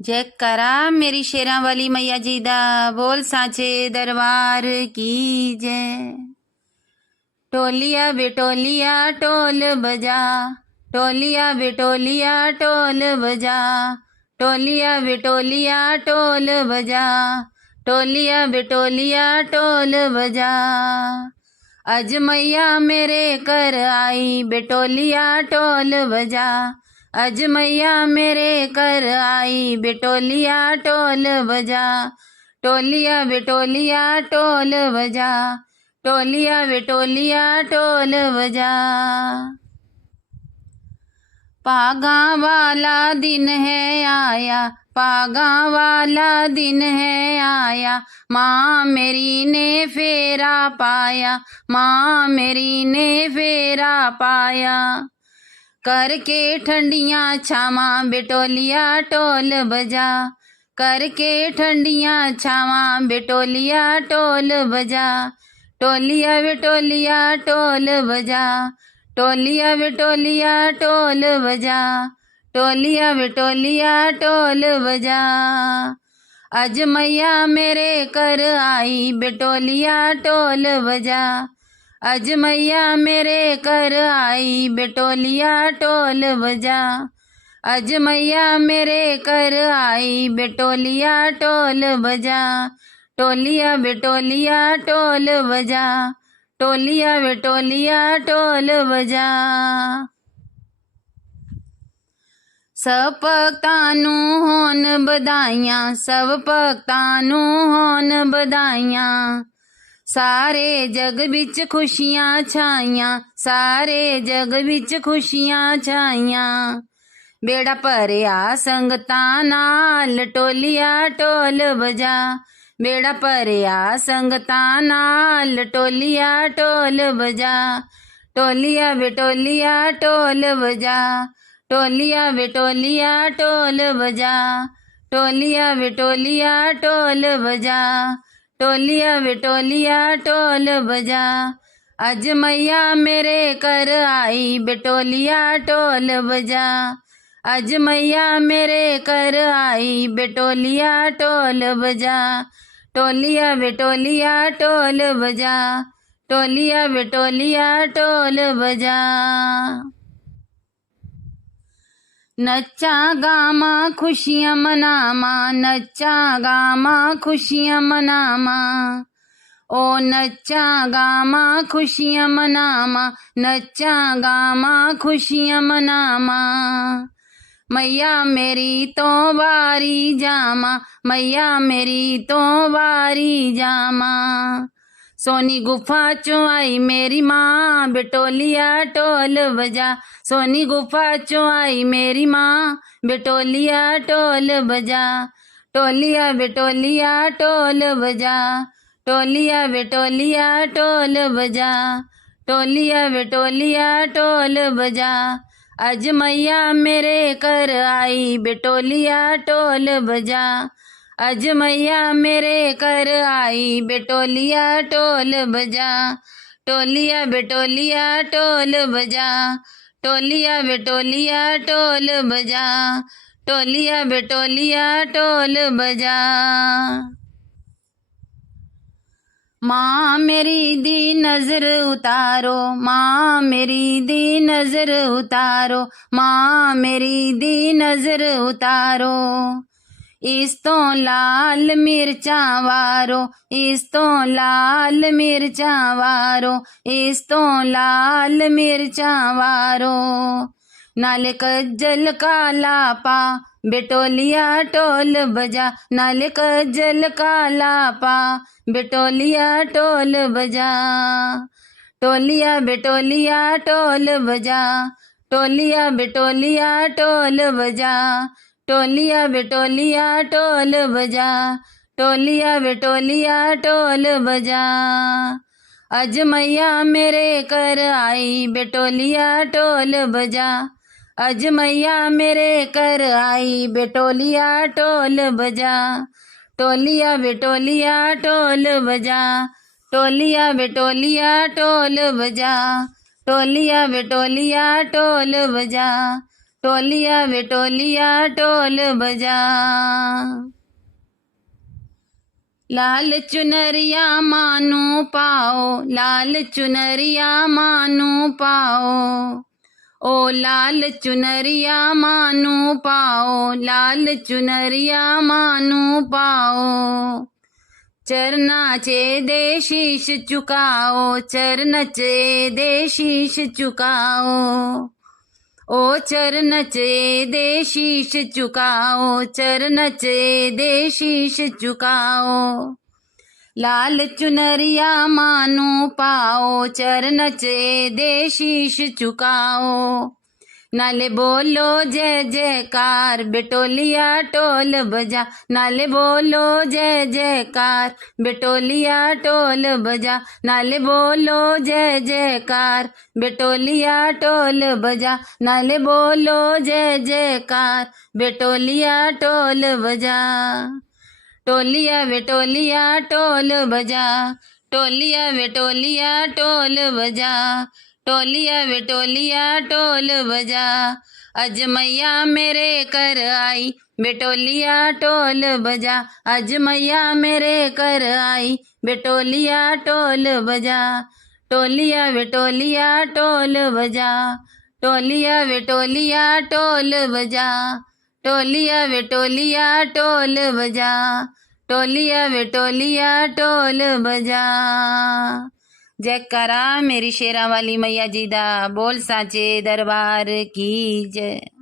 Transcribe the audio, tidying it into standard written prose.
जयकारा मेरी शेरां वाली मैया जी दा, बोल सांचे दरबार की जय। टोलिया बेटोलिया टोल बजा, टोलिया बेटोलिया टोल बजा, टोलिया बेटोलिया टोल बजा, टोलिया बेटोलिया टोल बजा। अज मैया मेरे कर आई बेटोलिया टोल बजा, अज मैया मेरे कर आई बेटोलिया टोल बजा, टोलिया बेटोलिया टोल बजा, टोलिया बेटोलिया टोल बजा। पागा वाला दिन है आया, पागा वाला दिन है आया, माँ मेरी ने फेरा पाया, माँ मेरी ने फेरा पाया। करके ठंडियाँ छावा बेटोलिया टोल बजा, करके ठंडियाँ छावा बेटोलिया टोल बजा, टोलिया बेटोलिया टोल बजा, टोलिया बेटोलिया टोल बजा, टोलिया बेटोलिया टोल बजा। अज मैया मेरे कर आई बेटोलिया टोल बजा, अज मैया मेरे कर आई बेटोलिया टोल बजा, अज मैया मेरे कर आई बेटोलिया टोल बजा, टोलिया बेटोलिया टोल बजा, टोलिया बेटोलिया टोल बजा। सब भगतां नूं होन बधाइयां, सब भगतां नूं होन बधाइयां, सारे जग विच खुशियां छाइयां, सारे जग विच खुशियां छाइयां। बेड़ा भरिया संगतां नाल टोलिया टोल बजा, बेड़ा भरिया संगतां नाल टोलिया टोल बजा, टोलिया बेटोलिया टोल बजा, टोलिया बेटोलिया टोल बजा, टोलिया बेटोलिया टोल बजा, टोलिया बेटोलिया टोल बजा। अज मैया मेरे कर आई बेटोलिया टोल बजा, अज मैया मेरे कर आई बेटोलिया टोल बजा, टोलिया बेटोलिया टोल बजा, टोलिया बेटोलिया टोल बजा। नच्चा गामा खुशियां मनामा, नच्चा गामा खुशियां मनामा, ओ नच्चा गामा खुशियां मनामा, नच्चा गामा खुशियां मनामा। मैया मेरी तो बारी जामा, मैया मेरी तो बारी जामा। सोनी गुफा चो आई मेरी माँ बेटोलिया टोल बजा, सोनी गुफा चो आई मेरी माँ बेटोलिया टोल बजा, टोलिया बेटोलिया टोल बजा, टोलिया बेटोलिया टोल बजा, टोलिया बेटोलिया टोल बजा। अज मैया मेरे कर आई बेटोलिया टोल बजा, अज मैया मेरे कर आई बेटोलिया टोल बजा, टोलिया बेटोलिया टोल बजा, टोलिया बेटोलिया टोल बजा, टोलिया बेटोलिया टोल बजा। माँ मेरी दी नजर उतारो, माँ मेरी दी नजर उतारो, माँ मेरी दी नजर उतारो। इस तो लाल मिर्चां वारो, इस तो लाल मिर्चां वारो, इस तो लाल मिर्चां वारो। नाले कज्जल काला पा बेटोलिया टोल बजा, नाले कज्जल काला पा बेटोलिया टोल बजा, टोलिया बेटोलिया टोल बजा, टोलिया बेटोलिया टोल बजा, टोलिया बेटोलिया टोल बजा, टोलिया बेटोलिया टोल बजा। अज मैया मेरे कर आई बेटोलिया टोल बजा, अज मैया मेरे कर आई बेटोलिया टोल बजा, टोलिया बेटोलिया टोल बजा, टोलिया बेटोलिया टोल बजा, टोलिया बेटोलिया टोल बजा, टोलिया वे टोलिया टोल बजा। लाल चुनरिया मानू पाओ, लाल चुनरिया मानू पाओ, ओ लाल चुनरिया मानू पाओ, लाल चुनरिया मानू पाओ। चरणाचे दे शीश चुकाओ, चरणाचे दे शीश चुकाओ, ओ चरणाचे दे शीश चुकाओ, चरणाचे दे शीश चुकाओ। लाल चुनरिया मानू पाओ, चरणाचे दे शीश चुकाओ। नाले बोलो जय जयकार, बेटोलिया टोल बजा, नाले बोलो जय जयकार, बेटोलिया टोल बजा, नाले बोलो जय जयकार, बेटोलिया टोल बजा, नाले बोलो जय जयकार, बेटोलिया टोल बजा। टोलिया वे टोलिया टोल बजा, टोलिया वे टोलिया टोल बजा, टोलिया वे टोलिया टोल बजा। अज मैया मेरे कर आई, बेटोलिया टोल बजा, अज मैया मेरे कर आई, बेटोलिया टोल बजा। टोलिया वे टोलिया टोल बजा, टोलिया वे टोलिया टोल बजा, टोलिया वे टोलिया टोल बजा, टोलिया वे टोलिया टोल बजा। जयकारा मेरी शेरा वाली मैया जी दा, बोल साचे दरबार की जय।